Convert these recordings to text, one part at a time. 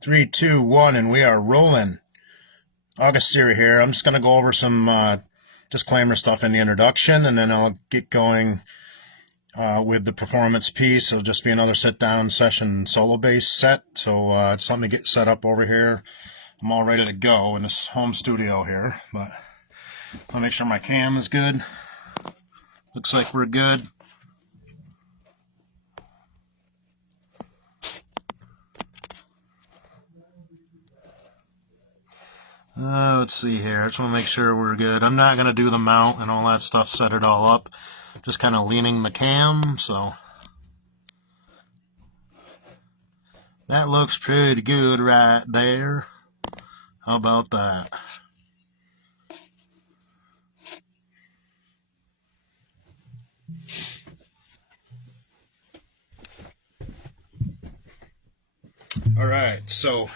Three, two, one, and we are rolling. August Siri here. I'm just going to go over some disclaimer stuff in the introduction, and then I'll get going with the performance piece. It'll just be another sit-down session solo bass set. So just let me get set up over here. I'm all ready to go in this home studio here, but I'll make sure my cam is good. Looks like we're good. Let's see here. I just want to make sure we're good. I'm not going to do the mount and all that stuff, set it all up. Just kind of leaning the cam, so that looks pretty good right there. How about that? All right, so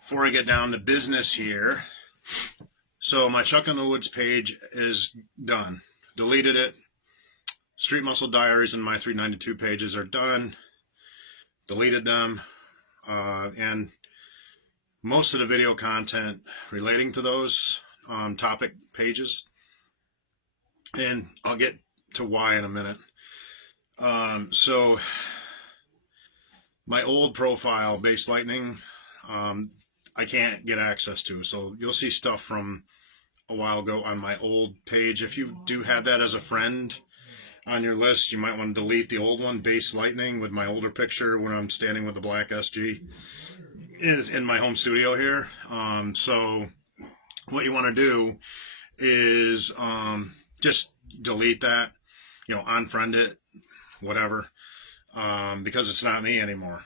before I get down to business here, so my Chuck in the Woods page is done. Deleted it. Street Muscle Diaries and my 392 pages are done. Deleted them. And most of the video content relating to those topic pages. And I'll get to why in a minute. So my old profile, Base Lightning, I can't get access to. So you'll see stuff from a while ago on my old page. If you do have that as a friend on your list, you might want to delete the old one, Base Lightning, with my older picture when I'm standing with the black SG in my home studio here. So what you want to do is just delete that, unfriend it, whatever, because it's not me anymore.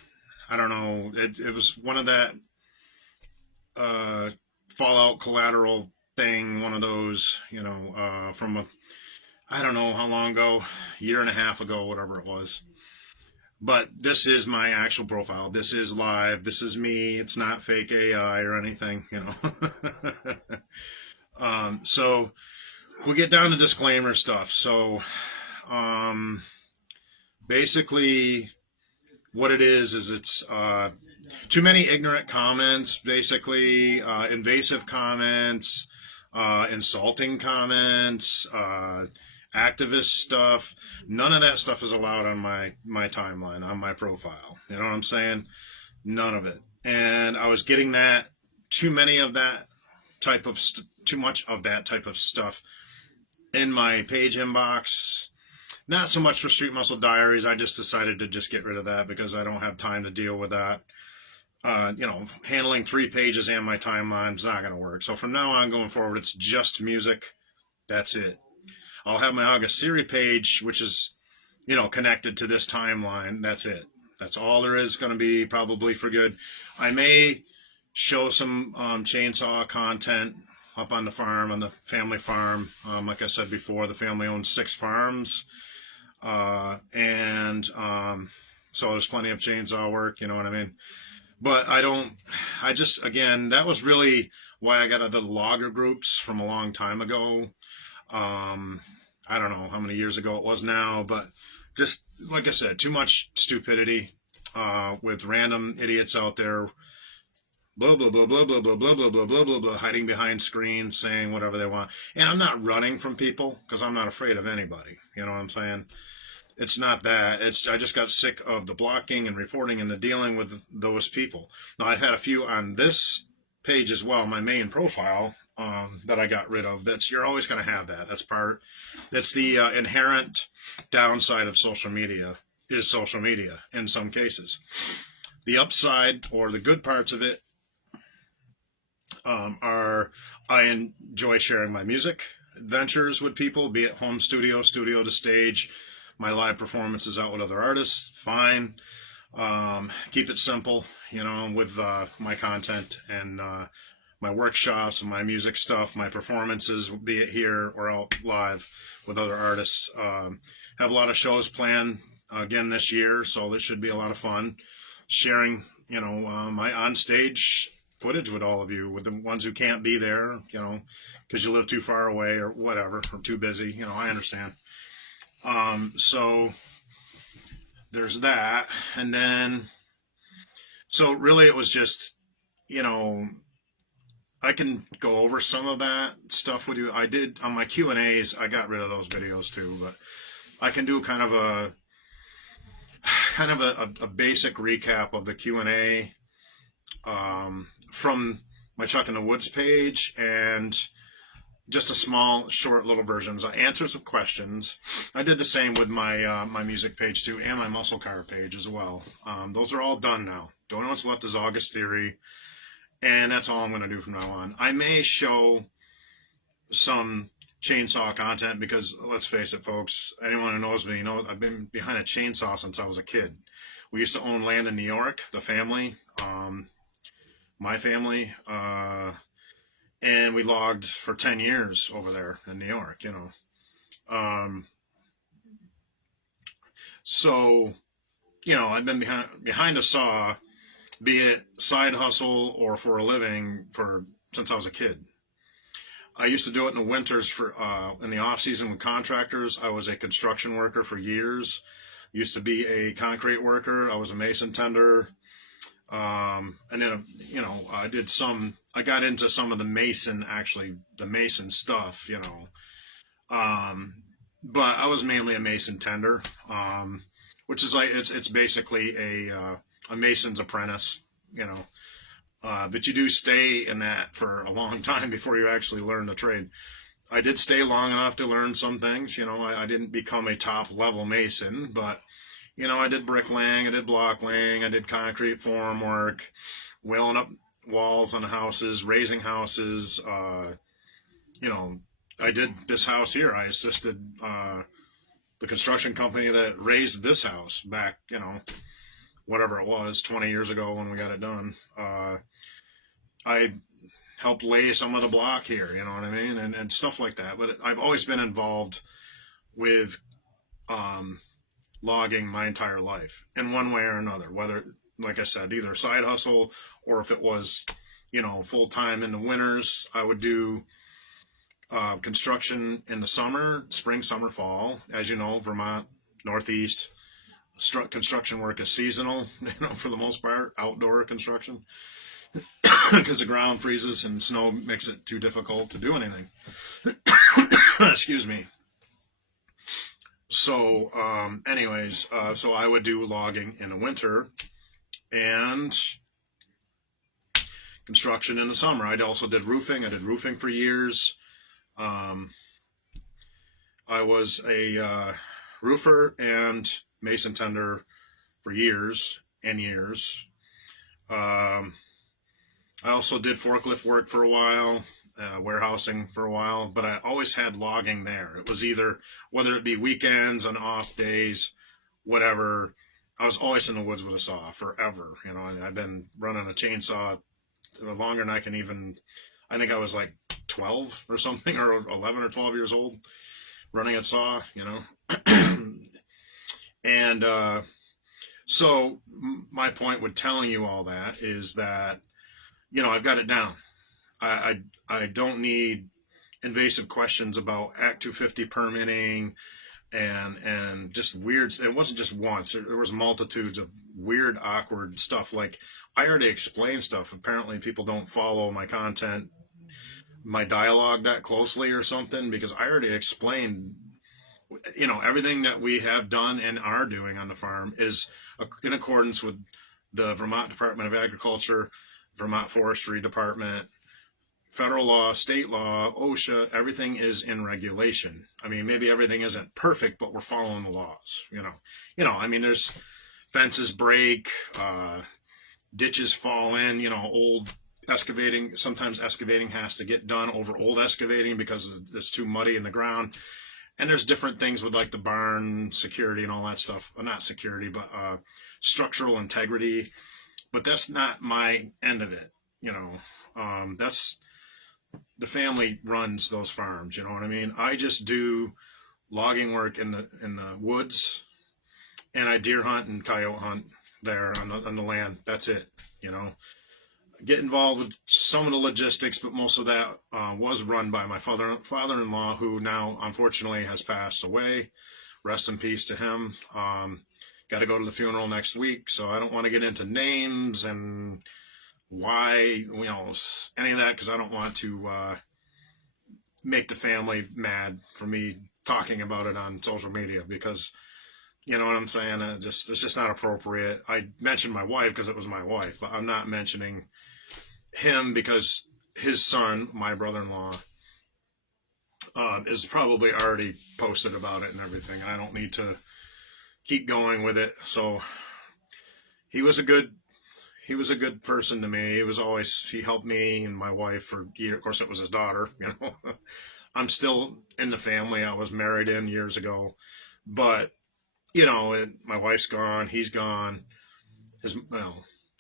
I don't know. It was one of that Fallout collateral thing, one of those, from I don't know how long ago, year and a half ago, whatever it was. But this is my actual profile. This is live. This is me. It's not fake AI or anything, So we'll get down to disclaimer stuff. So basically what it is it's too many ignorant comments, basically invasive comments, insulting comments, activist stuff. None of that stuff is allowed on my timeline, on my profile. You know what I'm saying? None of it. And I was getting that, too much of that type of stuff in my page inbox. Not so much for Street Muscle Diaries. I just decided to just get rid of that because I don't have time to deal with that. Handling 3 pages and my timeline is not going to work. So from now on going forward, it's just music. That's it. I'll have my August Siri page, which is, connected to this timeline. That's it. That's all there is going to be, probably for good. I may show some chainsaw content up on the farm, on the family farm. Like I said before, the family owns 6 farms. So there's plenty of chainsaw work, you know what I mean? But again, that was really why I got into the logger groups from a long time ago. I don't know how many years ago it was now, but just like I said, too much stupidity with random idiots out there, blah blah blah blah blah blah blah blah blah blah blah blah, hiding behind screens, saying whatever they want. And I'm not running from people because I'm not afraid of anybody. You know what I'm saying? It's not that. I just got sick of the blocking and reporting and the dealing with those people. Now I had a few on this page as well, my main profile, that I got rid of. You're always going to have that. That's the inherent downside of social media, is social media in some cases. The upside, or the good parts of it, are I enjoy sharing my music adventures with people, be it home studio, studio to stage, my live performances out with other artists, fine. Keep it simple, with my content and my workshops and my music stuff, my performances, be it here or out live with other artists. Have a lot of shows planned again this year, so this should be a lot of fun. Sharing, my on-stage footage with all of you, with the ones who can't be there, because you live too far away or whatever, or too busy. I understand. So there's that. And then So really, it was just, you know, I can go over some of that stuff with you. I did on my Q&As. I got rid of those videos too, but I can do kind of a basic recap of the Q&A from my Chuck in the Woods page, and just a small, short little versions. I answer some questions. I did the same with my music page too, and my muscle car page as well. Those are all done now. The only one's left is August Theory, and that's all I'm going to do from now on. I may show some chainsaw content because, let's face it, folks, anyone who knows me knows I've been behind a chainsaw since I was a kid. We used to own land in New York, the family, my family, and we logged for 10 years over there in New York, you know. So, you know, I've been behind a saw, be it side hustle or for a living, for since I was a kid. I used to do it in the winters for in the off season with contractors. I was a construction worker for years. Used to be a concrete worker. I was a mason tender. And then, you know, I got into some of the mason stuff, you know. But I was mainly a mason tender, which is like, it's basically a mason's apprentice, you know. But you do stay in that for a long time before you actually learn the trade. I did stay long enough to learn some things, you know. I didn't become a top level mason, but you know, I did bricklaying, I did block laying, I did concrete form work, wailing up walls on houses, raising houses. You know, I did this house here. I assisted the construction company that raised this house back, you know, whatever it was, 20 years ago when we got it done. I helped lay some of the block here, you know what I mean, and stuff like that. But I've always been involved with logging my entire life in one way or another, whether, like I said, either side hustle or if it was, you know, full time in the winters. I would do construction in the summer, spring, summer, fall. As you know, Vermont, Northeast, construction work is seasonal, you know, for the most part, outdoor construction, because the ground freezes and snow makes it too difficult to do anything. Excuse me. So, anyways, so I would do logging in the winter and construction in the summer. I also did roofing. I did roofing for years. I was a roofer and mason tender for years and years. I also did forklift work for a while. Warehousing for a while, but I always had logging there. It was either, whether it be weekends and off days, whatever, I was always in the woods with a saw forever. You know, I've been running a chainsaw longer than I can even, I think I was like 12 or something, or 11 or 12 years old, running a saw, you know. And so my point with telling you all that is that, you know, I've got it down. I don't need invasive questions about Act 250 permitting and just weird. It wasn't just once. There was multitudes of weird, awkward stuff. Like, I already explained stuff. Apparently people don't follow my content, my dialogue that closely or something, because I already explained, you know, everything that we have done and are doing on the farm is in accordance with the Vermont Department of Agriculture, Vermont Forestry Department, federal law, state law, OSHA. Everything is in regulation. I mean, maybe everything isn't perfect, but we're following the laws, you know, I mean, there's fences break, ditches fall in, you know, old excavating. Sometimes excavating has to get done over old excavating because it's too muddy in the ground. And there's different things with like the barn security and all that stuff. Well, not security, but structural integrity. But that's not my end of it, you know. That's, the family runs those farms, you know what I mean? I just do logging work in the woods, and I deer hunt and coyote hunt there on the land. That's it, you know. Get involved with some of the logistics, but most of that was run by my father-in-law, who now unfortunately has passed away. Rest in peace to him. got to go to the funeral next week, so I don't want to get into names and why, any of that, because I don't want to make the family mad for me talking about it on social media, because you know what I'm saying? It's just not appropriate. I mentioned my wife because it was my wife, but I'm not mentioning him because his son, my brother-in-law, is probably already posted about it and everything. I don't need to keep going with it. So he was a good person to me. He helped me and my wife for years. Of course, it was his daughter. I'm still in the family. I was married in years ago, but my wife's gone. He's gone.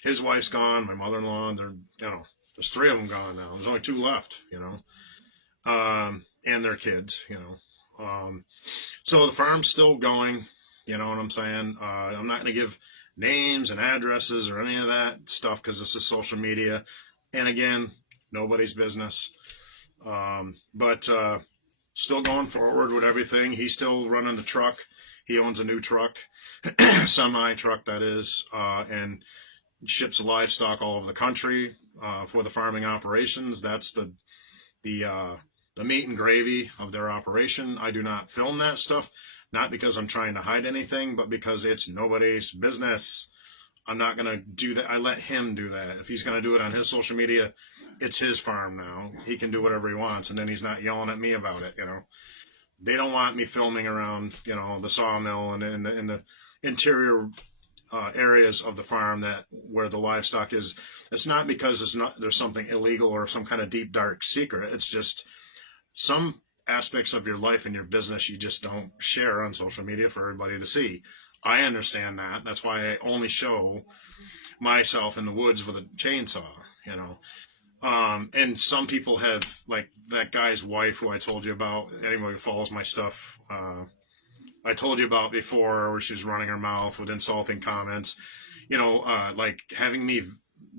His wife's gone. My mother-in-law. There's 3 of them gone now. There's only 2 left. And their kids. So the farm's still going. You know what I'm saying? I'm not going to give names and addresses or any of that stuff because this is social media. And again, nobody's business. But still going forward with everything. He's still running the truck. He owns a new truck, semi truck that is, and ships livestock all over the country for the farming operations. That's the meat and gravy of their operation. I do not film that stuff, not because I'm trying to hide anything, but because it's nobody's business. I'm not going to do that. I let him do that. If he's going to do it on his social media, it's his farm now. He can do whatever he wants, and then he's not yelling at me about it. They don't want me filming around, the sawmill and in the interior areas of the farm where the livestock is. It's not because there's something illegal or some kind of deep, dark secret. It's just some aspects of your life and your business you just don't share on social media for everybody to see. I understand that. That's why I only show myself in the woods with a chainsaw, and some people have, like that guy's wife who I told you about, anybody who follows my stuff, I told you about before, where she's running her mouth with insulting comments, like having me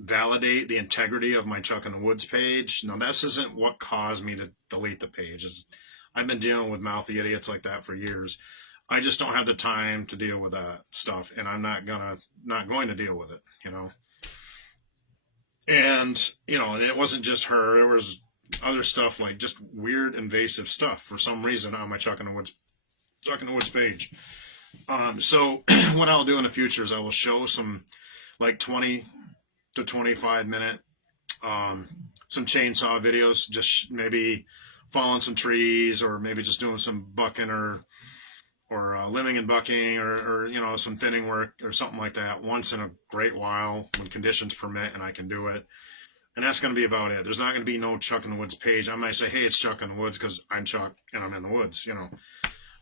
validate the integrity of my Chuck in the Woods page. Now, this isn't what caused me to delete the page. I've been dealing with mouthy idiots like that for years. I just don't have the time to deal with that stuff, and I'm not going to deal with it, And, and it wasn't just her. There was other stuff, like just weird, invasive stuff for some reason on my Chuck in the Woods page. So what I'll do in the future is I will show some like 20 to 25 minute some chainsaw videos, just maybe falling some trees, or maybe just doing some bucking or limbing and bucking, or some thinning work or something like that once in a great while when conditions permit and I can do it. And that's going to be about it. There's not going to be no Chuck in the Woods page. I might say, hey, it's Chuck in the Woods because I'm Chuck and I'm in the woods,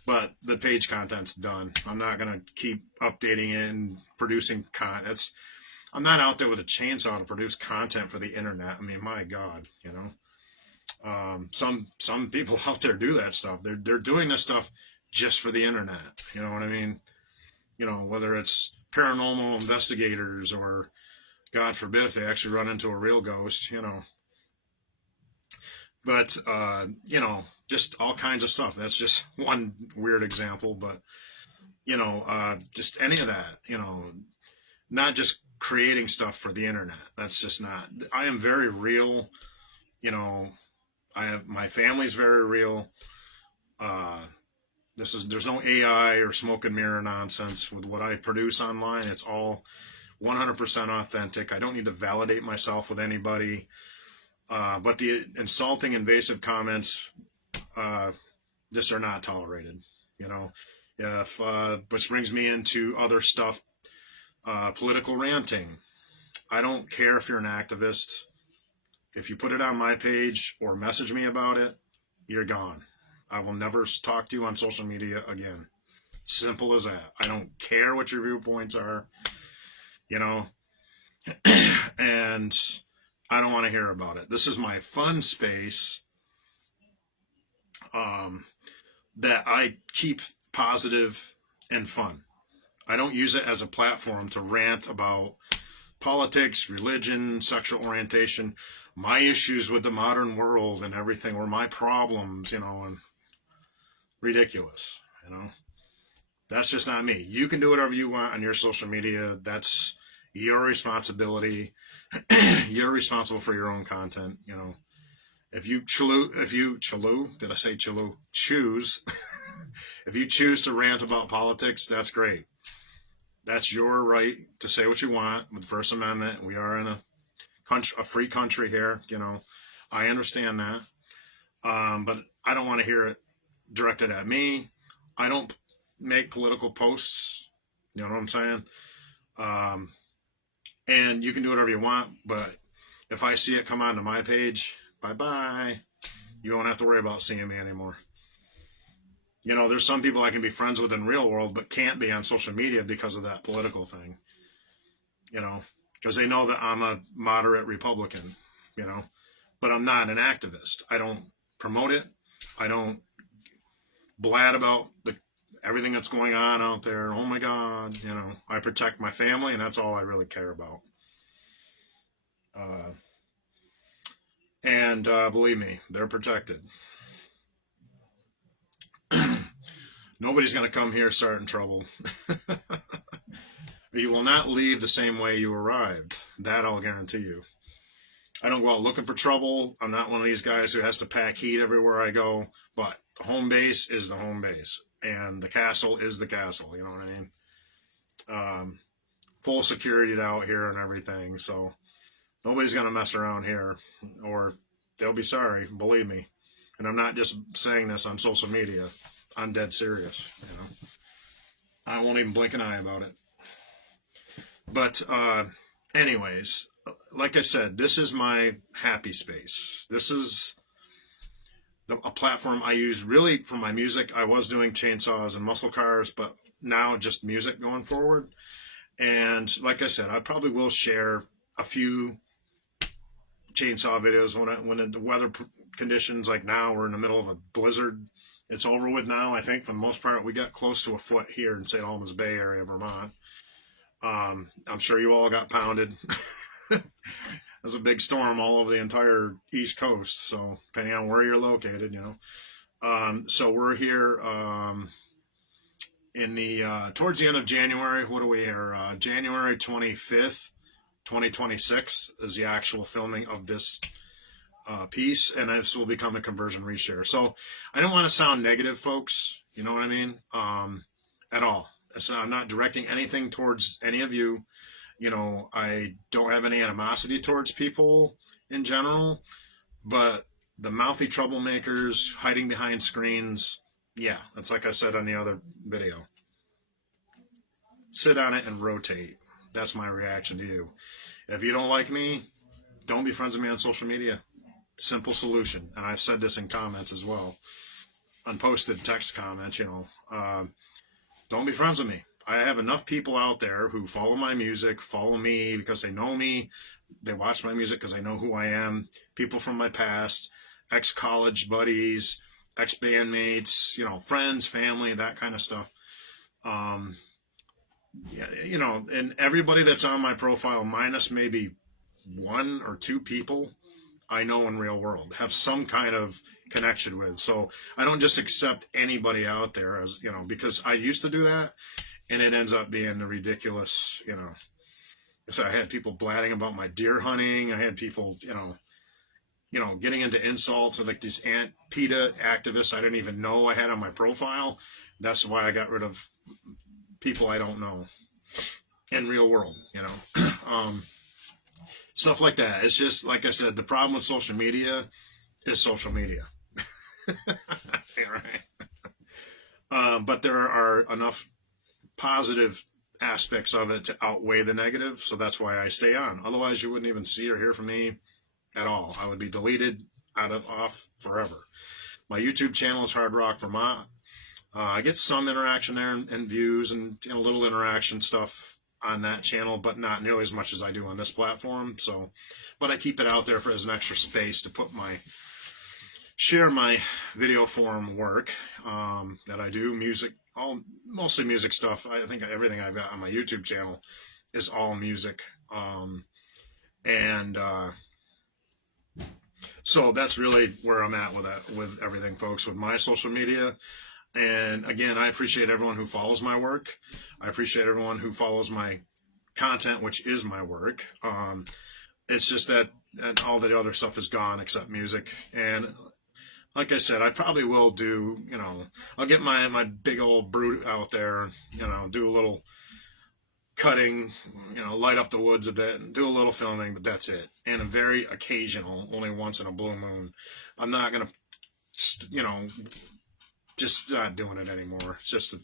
But the page content's done. I'm not going to keep updating it and producing content. I'm not out there with a chainsaw to produce content for the internet. I mean, my God, some people out there do that stuff. They're doing this stuff just for the internet. You know what I mean? Whether it's paranormal investigators or, God forbid, if they actually run into a real ghost, But, just all kinds of stuff. That's just one weird example, but, just any of that, not just creating stuff for the internet. That's just not. I am very real. My family's very real. There's no AI or smoke and mirror nonsense with what I produce online. It's all 100% authentic. I don't need to validate myself with anybody. But the insulting, invasive comments just are not tolerated. Which brings me into other stuff. Political ranting. I don't care if you're an activist. If you put it on my page or message me about it, you're gone. I will never talk to you on social media again. Simple as that. I don't care what your viewpoints are, and I don't want to hear about it. This is my fun space that I keep positive and fun. I don't use it as a platform to rant about politics, religion, sexual orientation, my issues with the modern world and everything, or my problems, and ridiculous, That's just not me. You can do whatever you want on your social media. That's your responsibility. You're responsible for your own content. You know, did I say choose, if you choose to rant about politics, that's great. That's your right to say what you want with the First Amendment. We are in a free country here. You know, I understand that, but I don't want to hear it directed at me. I don't make political posts. You know what I'm saying? Um, and you can do whatever you want, but if I see it come onto my page, bye bye. You won't have to worry about seeing me anymore. You know, there's some people I can be friends with in real world, but can't be on social media because of that political thing. You know, because they know that I'm a moderate Republican. You know, but I'm not an activist. I don't promote it. I don't blab about everything that's going on out there. Oh my God, you know, I protect my family, and that's all I really care about. Uh, and believe me, they're protected. Nobody's going to come here starting trouble. You will not leave the same way you arrived. That I'll guarantee you. I don't go out looking for trouble. I'm not one of these guys who has to pack heat everywhere I go. But the home base is the home base, and the castle is the castle. You know what I mean? Full security out here and everything. So nobody's gonna mess around here, or they'll be sorry. Believe me. And I'm not just saying this on social media. I'm dead serious. You know, I won't even blink an eye about it. But anyways, like I said, this is my happy space. This is a platform I use really for my music. I was doing chainsaws and muscle cars, but now just music going forward. And like I said, I probably will share a few chainsaw videos when the weather conditions, like now we're in the middle of a blizzard. It's over with now. I think for the most part we got close to a foot here in St. Albans Bay area, Vermont. I'm sure you all got pounded. There's a big storm all over the entire East Coast, so depending on where you're located, you know. So we're here in the towards the end of January. What are we here? January 25th, 2026 is the actual filming of this piece, and this will become a conversion reshare. So I don't want to sound negative, folks. You know what I mean? At all. So I'm not directing anything towards any of you. You know, I don't have any animosity towards people in general, but the mouthy troublemakers hiding behind screens, yeah, that's like I said on the other video. Sit on it and rotate. That's my reaction to you. If you don't like me, don't be friends with me on social media. Simple solution. And I've said this in comments as well. Unposted text comments, you know. Don't be friends with me. I have enough people out there who follow my music, follow me because they know me. They watch my music because they know who I am. People from my past, ex-college buddies, ex-bandmates, you know, friends, family, that kind of stuff. Yeah, you know, and everybody that's on my profile, minus maybe one or two people I know in real world, have some kind of connection with. So I don't just accept anybody out there as, you know, because I used to do that, and it ends up being ridiculous, you know. So I had people blatting about my deer hunting. I had people, getting into insults, and like these PETA activists I didn't even know I had on my profile. That's why I got rid of people I don't know in real world, you know. Stuff like that. It's just, like I said, the problem with social media is social media. Right. But there are enough positive aspects of it to outweigh the negative, so that's why I stay on. Otherwise, you wouldn't even see or hear from me at all. I would be deleted off forever. My YouTube channel is Hard Rock Vermont. I get some interaction there and views and a little interaction stuff on that channel, but not nearly as much as I do on this platform. So, but I keep it out there as an extra space to share my video form work that I do. Music, mostly music stuff. I think everything I've got on my YouTube channel is all music. So that's really where I'm at with everything, folks, with my social media. And again, I appreciate everyone who follows my work. I appreciate everyone who follows my content, which is my work. It's just that and all the other stuff is gone except music. And like I said, I probably will do, I'll get my big old brute out there, do a little cutting, light up the woods a bit and do a little filming, but that's it. And a very occasional, only once in a blue moon. I'm not going to, just not doing it anymore. It's just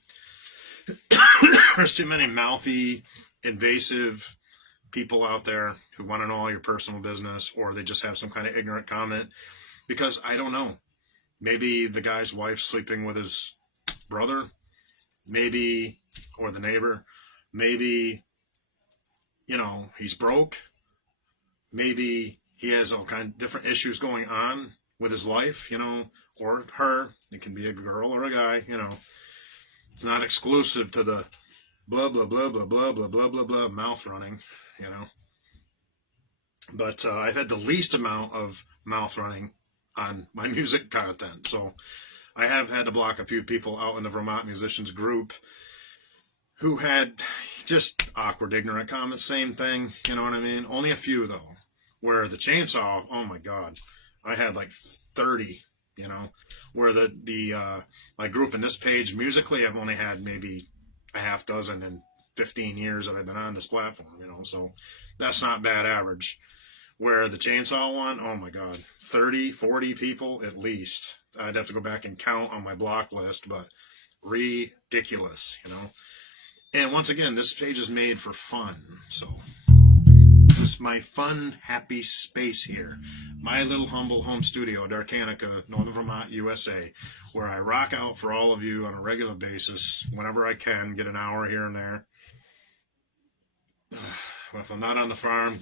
there's too many mouthy, invasive people out there who want to know all your personal business, or they just have some kind of ignorant comment because I don't know. Maybe the guy's wife's sleeping with his brother, maybe, or the neighbor. Maybe, he's broke. Maybe he has all kind of different issues going on with his life, or her. It can be a girl or a guy, It's not exclusive to the blah, blah, blah, blah, blah, blah, blah, blah, blah, mouth running, But I've had the least amount of mouth running on my music content. So I have had to block a few people out in the Vermont musicians group who had just awkward, ignorant comments. Same thing, you know what I mean? Only a few, though. Where the chainsaw, oh my God, I had like 30, Where my group in this page, musically, I've only had maybe a half dozen in 15 years that I've been on this platform, So that's not bad average. Where the chainsaw one, oh my God, 30, 40 people at least. I'd have to go back and count on my block list, but ridiculous, And once again, this page is made for fun. So this is my fun, happy space here. My little humble home studio, Darkanica, Northern Vermont, USA, where I rock out for all of you on a regular basis whenever I can, get an hour here and there. If I'm not on the farm,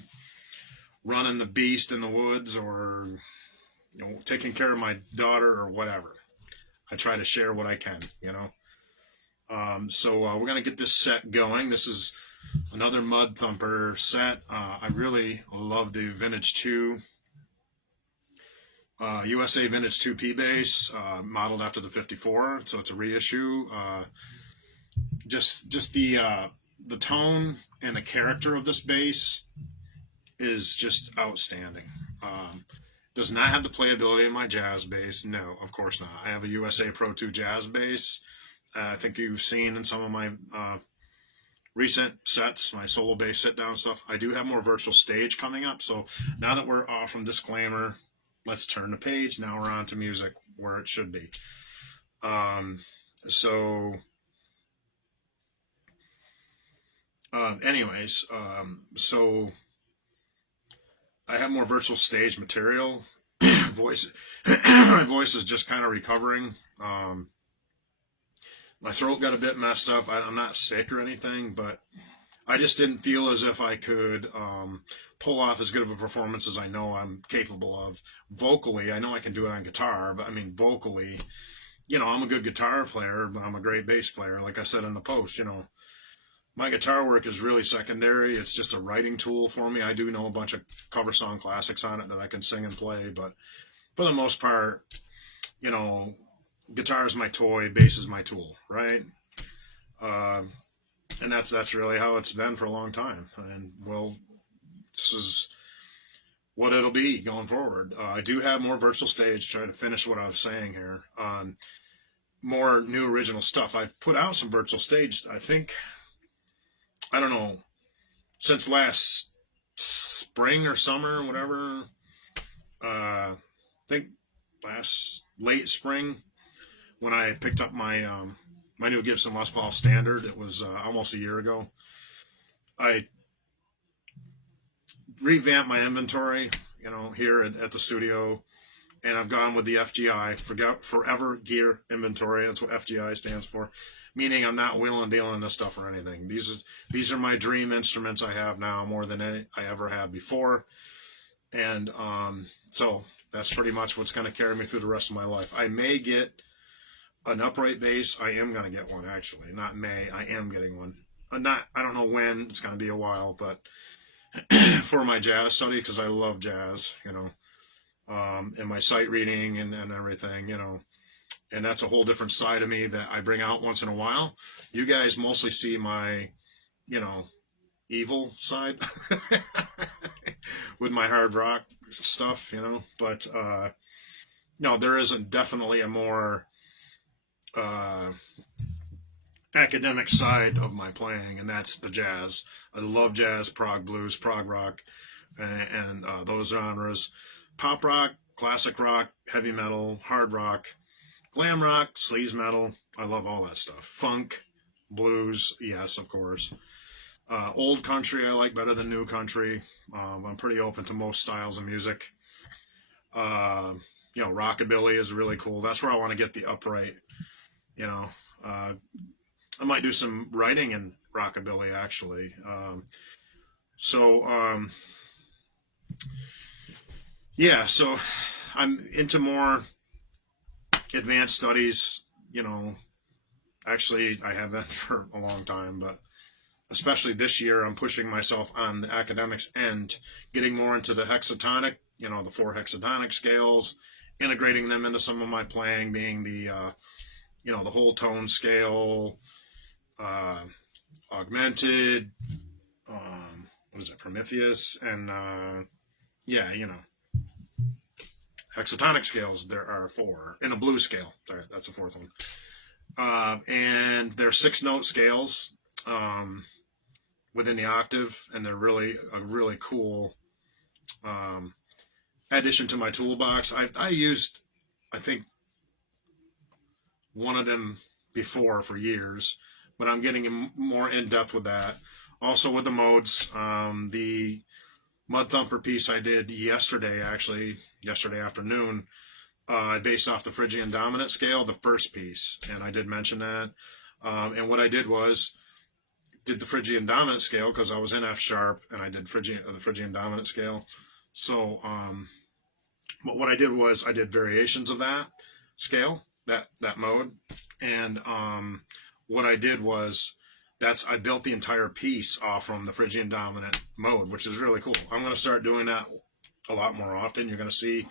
running the beast in the woods or taking care of my daughter or whatever, I try to share what I can, So we're going to get this set going. This is another Mud Thumper set. I really love the Vintage 2, USA Vintage 2 P bass, modeled after the 54. So it's a reissue. Just the tone and the character of this bass is just outstanding. Does not have the playability of my jazz bass. No, of course not. I have a USA Pro 2 jazz bass. I think you've seen in some of my recent sets, my solo bass sit-down stuff. I do have more virtual stage coming up. So now that we're off from disclaimer, let's turn the page. Now we're on to music where it should be. So I have more virtual stage material. My voice is just kind of recovering. My throat got a bit messed up. I'm not sick or anything, but I just didn't feel as if I could pull off as good of a performance as I know I'm capable of. Vocally, I know I can do it on guitar, but I mean vocally, I'm a good guitar player, but I'm a great bass player. Like I said in the post, my guitar work is really secondary. It's just a writing tool for me. I do know a bunch of cover song classics on it that I can sing and play, but for the most part, guitar is my toy, bass is my tool, right? And that's really how it's been for a long time. And well, this is what it'll be going forward. I do have more virtual stage, trying to finish what I was saying here. More new original stuff. I've put out some virtual stage, I don't know, since last spring or summer or whatever. I think last late spring when I picked up my my new Gibson Les Paul Standard. It was almost a year ago. I revamped my inventory, here at the studio, and I've gone with the FGI, Forever Gear Inventory. That's what FGI stands for, meaning I'm not wheeling and dealing this stuff or anything. These are my dream instruments I have now, more than any I ever had before, and so that's pretty much what's going to carry me through the rest of my life. I may get an upright bass. I am going to get one, actually. Not may. I am getting one. I don't know when. It's going to be a while, but for my jazz study, because I love jazz, and my sight reading and everything, and that's a whole different side of me that I bring out once in a while. You guys mostly see my, you know, evil side with my hard rock stuff, you know. But no, there is definitely a more academic side of my playing, and that's the jazz. I love jazz, prog blues, prog rock, and those genres. Pop rock, classic rock, heavy metal, hard rock, glam rock, sleaze metal. I love all that stuff. Funk, blues, yes, of course. Old country I like better than new country. I'm pretty open to most styles of music. You know, rockabilly is really cool. That's where I want to get the upright, you know. I might do some writing in rockabilly, actually. Yeah, so I'm into more advanced studies, you know. Actually, I have been for a long time, but especially this year, I'm pushing myself on the academics end, getting more into the hexatonic, you know, the 4 hexatonic scales, integrating them into some of my playing, being the, you know, the whole tone scale, augmented, what is it, Prometheus, and, yeah, you know, hexatonic scales, there are 4, in a blues scale, sorry, that's the 4th one. And they're 6-note scales, within the octave, and they're really a really cool addition to my toolbox. I used, I think, one of them before for years, but I'm getting more in depth with that. Also with the modes, the Mud Thumper piece I did yesterday, actually yesterday afternoon, based off the Phrygian dominant scale, the first piece, and I did mention that. And what I did was did the Phrygian dominant scale because I was in F sharp, and I did the Phrygian dominant scale. So, but what I did was I did variations of that scale, that mode, and what I did was I built the entire piece off from the Phrygian dominant mode, which is really cool. I'm going to start doing that a lot more often. You're going to see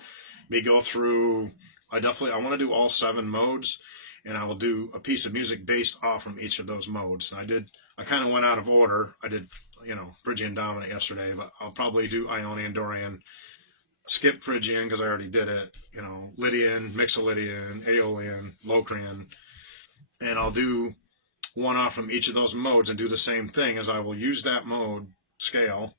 me go through. I want to do all 7 modes, and I will do a piece of music based off from each of those modes. I kind of went out of order. I did, you know, Phrygian dominant yesterday, but I'll probably do Ionian, Dorian, skip Phrygian because I already did it, you know, Lydian, Mixolydian, Aeolian, Locrian, and I'll do one off from each of those modes and do the same thing as I will use that mode scale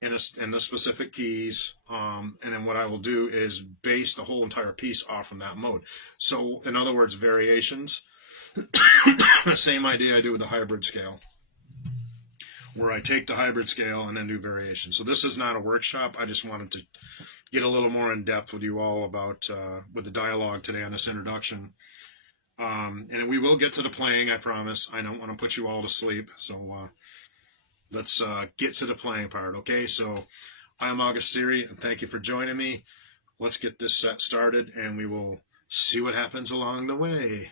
in the specific keys, and then what I will do is base the whole entire piece off from that mode. So, in other words, variations. The same idea I do with the hybrid scale, where I take the hybrid scale and then do variations. So this is not a workshop. I just wanted to get a little more in depth with you all about with the dialogue today on this introduction. And we will get to the playing, I promise. I don't want to put you all to sleep, so let's get to the playing part, okay? So I'm August Siri, and thank you for joining me. Let's get this set started, and we will see what happens along the way.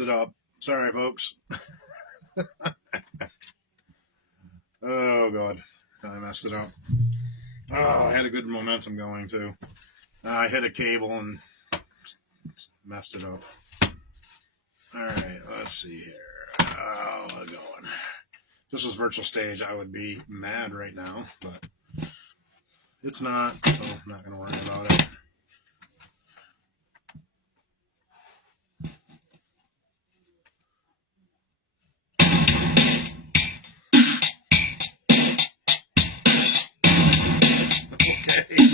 messed it up. Sorry, folks. Oh, God. I messed it up. Oh, I had a good momentum going, too. I hit a cable and messed it up. All right, let's see here. Oh, we're going. If this was virtual stage, I would be mad right now, but it's not, so I'm not going to worry about it. Okay.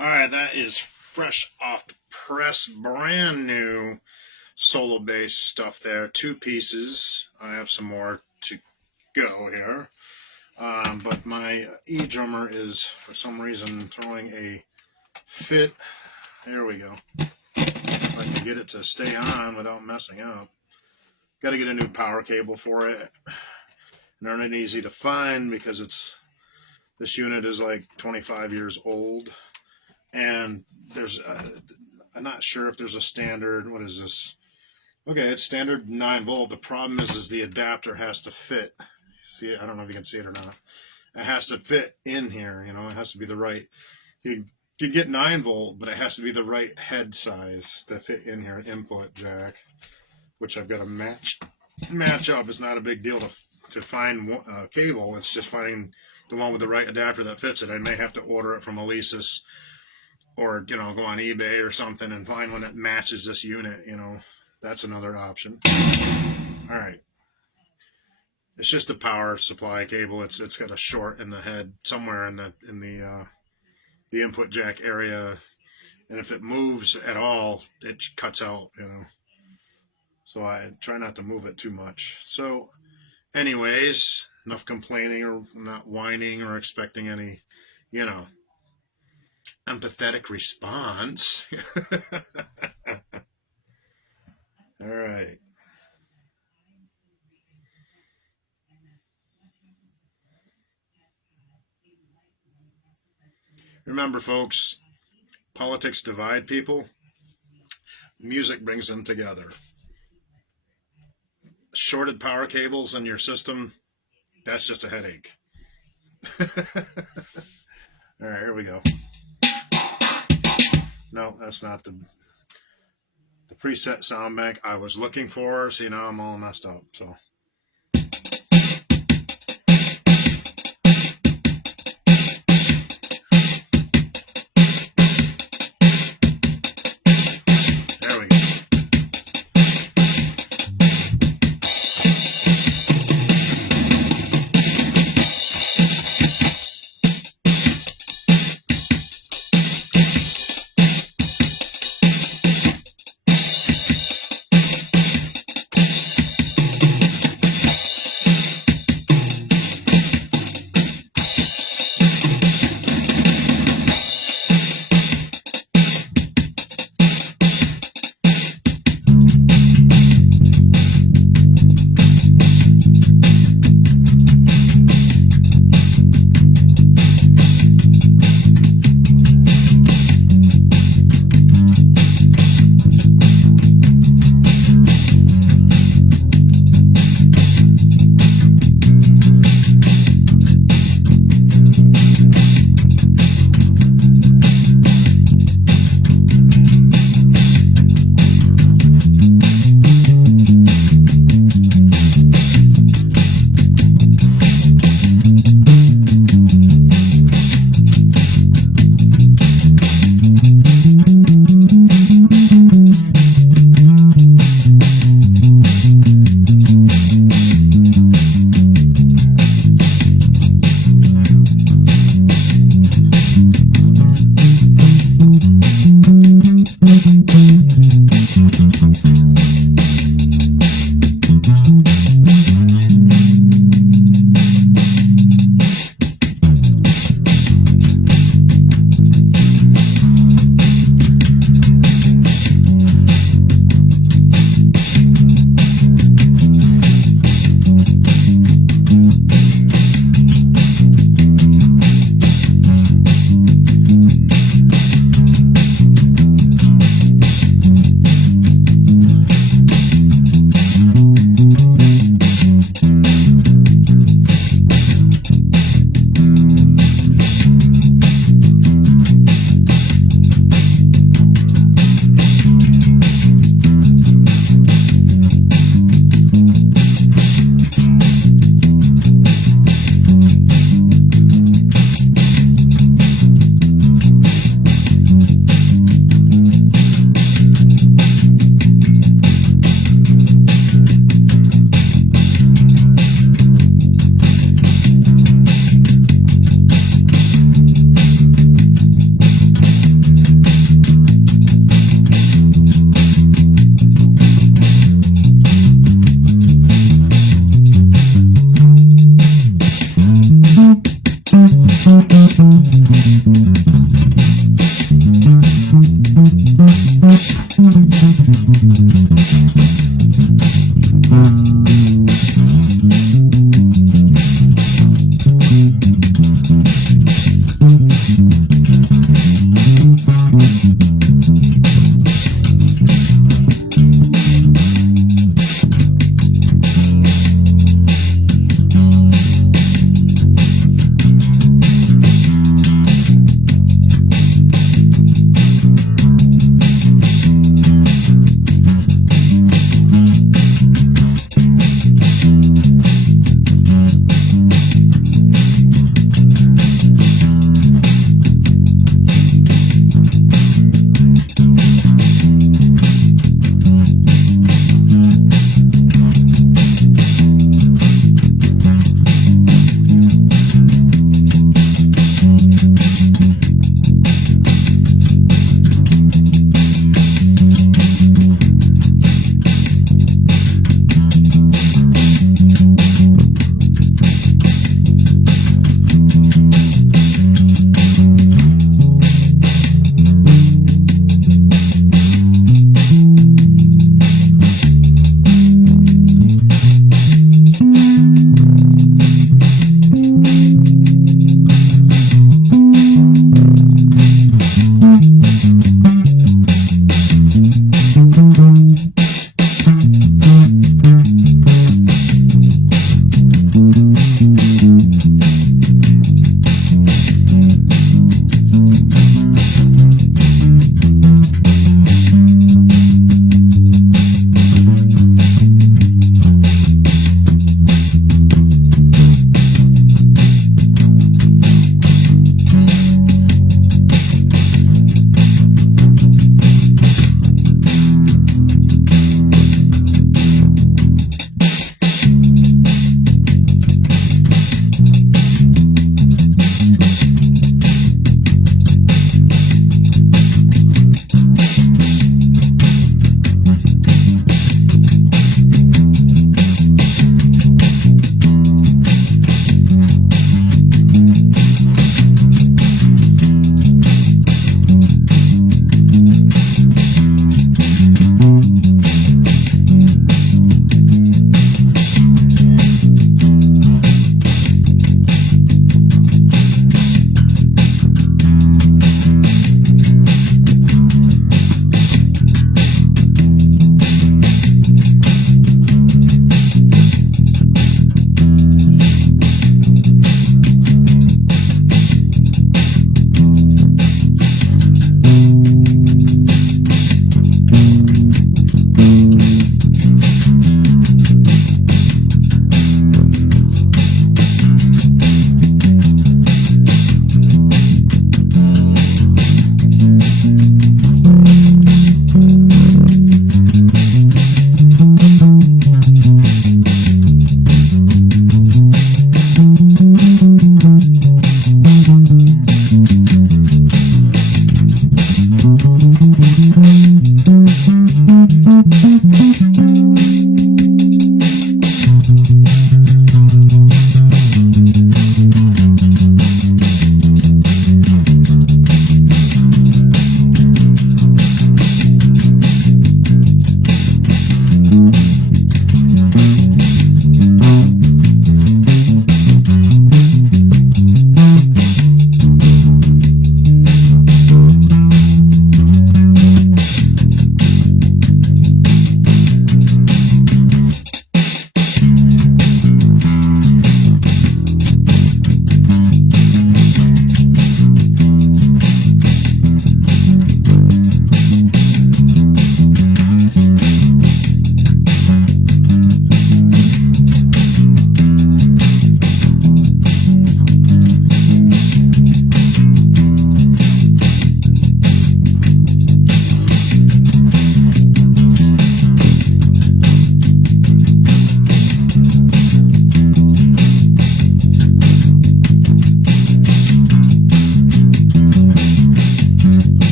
All right, that is fresh off the press, brand new solo bass stuff there. 2 pieces. I have some more to go here. But my E-drummer is, for some reason, throwing a fit. There we go. If I can get it to stay on without messing up. Got to get a new power cable for it. They're not easy to find because this unit is like 25 years old. And there's, I'm not sure if there's a standard, what is this? Okay, it's standard 9 volt. The problem is the adapter has to fit. See it? I don't know if you can see it or not. It has to fit in here, you know, it has to be the right, you can get 9 volt, but it has to be the right head size to fit in here, input jack, which I've got to match up. It's not a big deal to find a cable. It's just finding the one with the right adapter that fits it. I may have to order it from Elisis, or, you know, go on eBay or something and find one that matches this unit, you know. That's another option. All right. It's just a power supply cable. It's got a short in the head somewhere in the input jack area, and if it moves at all, it cuts out, you know. So I try not to move it too much. So anyways, enough complaining or not whining or expecting any, you know, empathetic response. All right. Remember, folks, politics divide people. Music brings them together. Shorted power cables in your system, that's just a headache. All right, here we go. No, that's not the preset sound bank I was looking for. See, now I'm all messed up. So.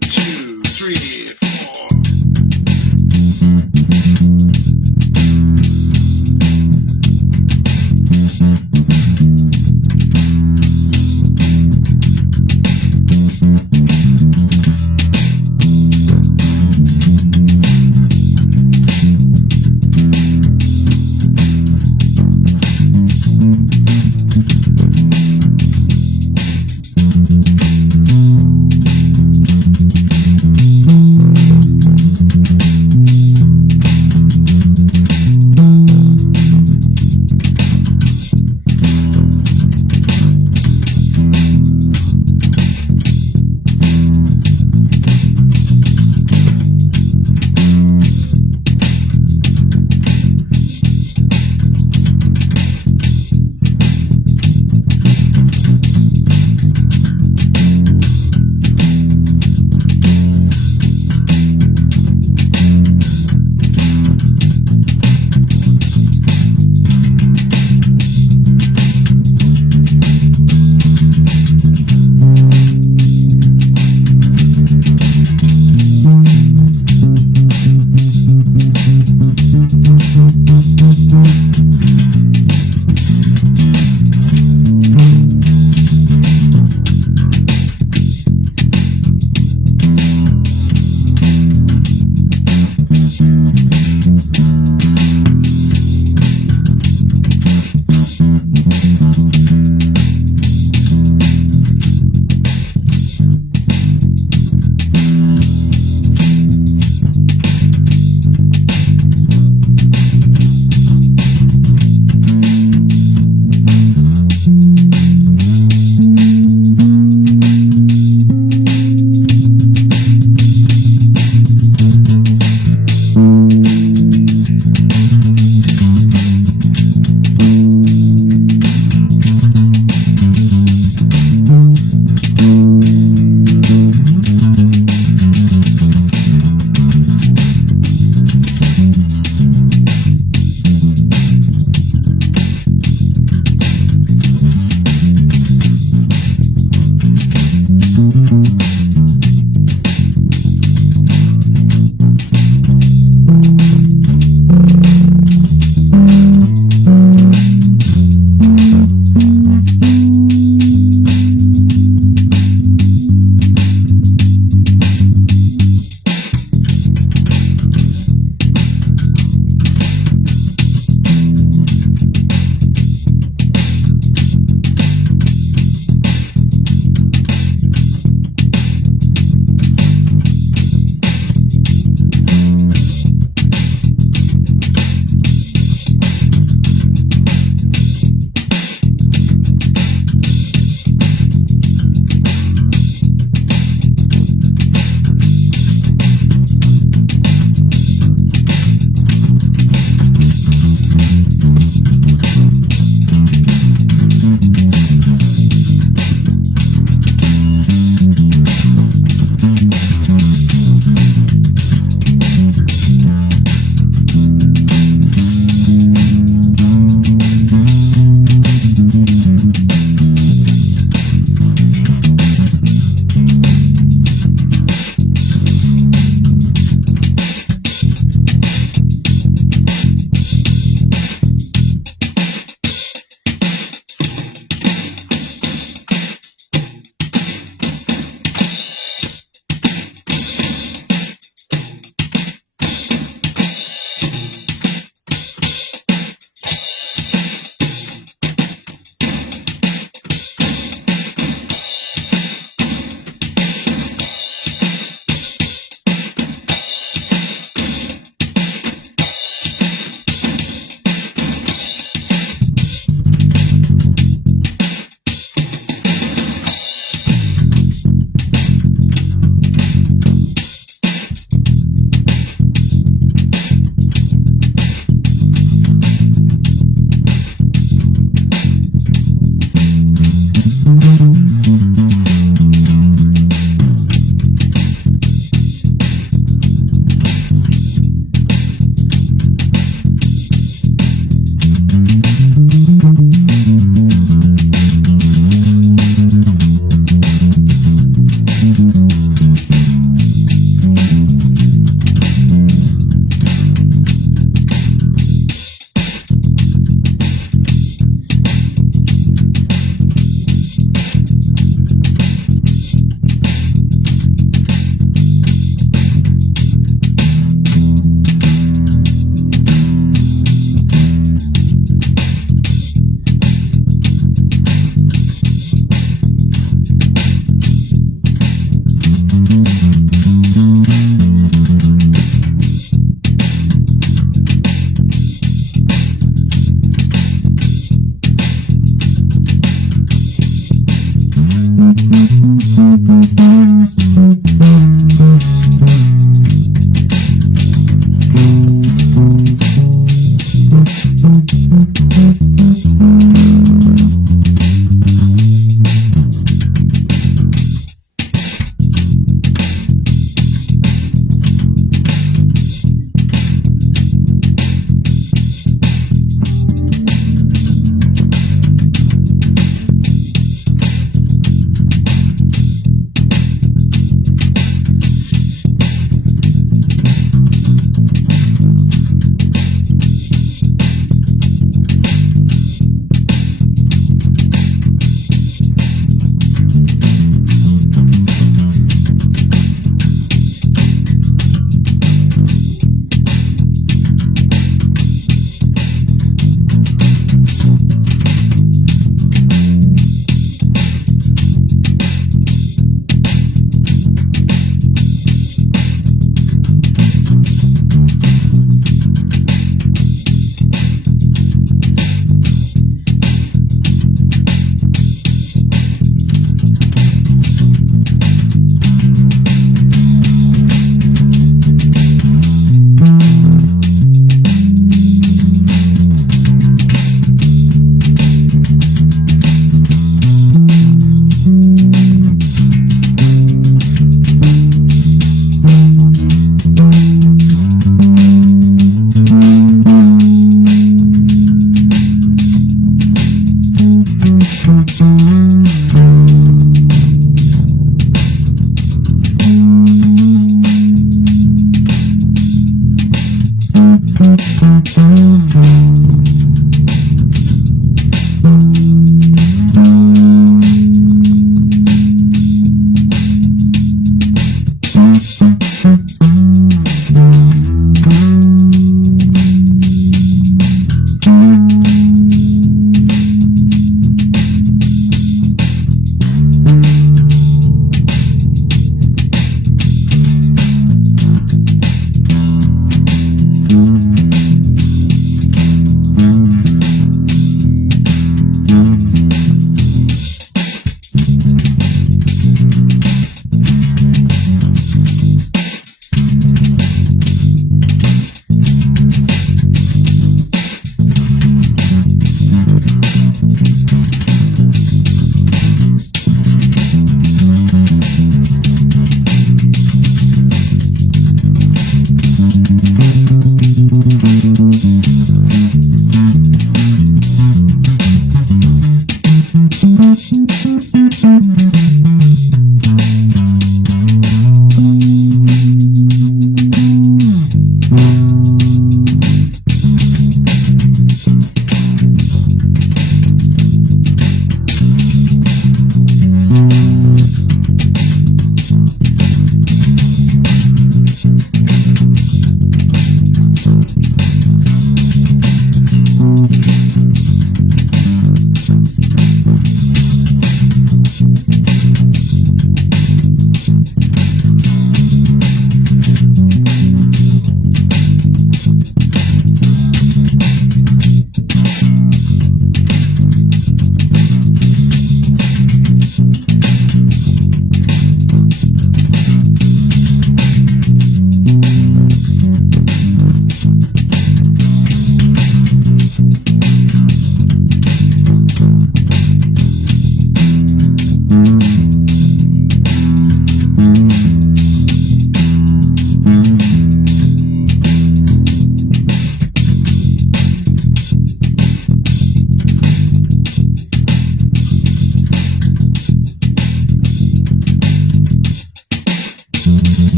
2, 3, 4.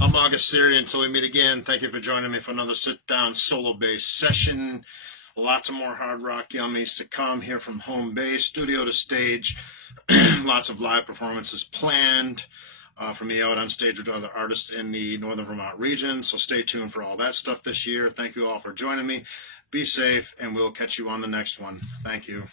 I'm August Siri. Until we meet again, thank you for joining me for another sit-down solo-based session. Lots of more hard rock yummies to come here from home base, studio to stage. Lots of live performances planned for me out on stage with other artists in the Northern Vermont region. So stay tuned for all that stuff this year. Thank you all for joining me. Be safe, and we'll catch you on the next one. Thank you.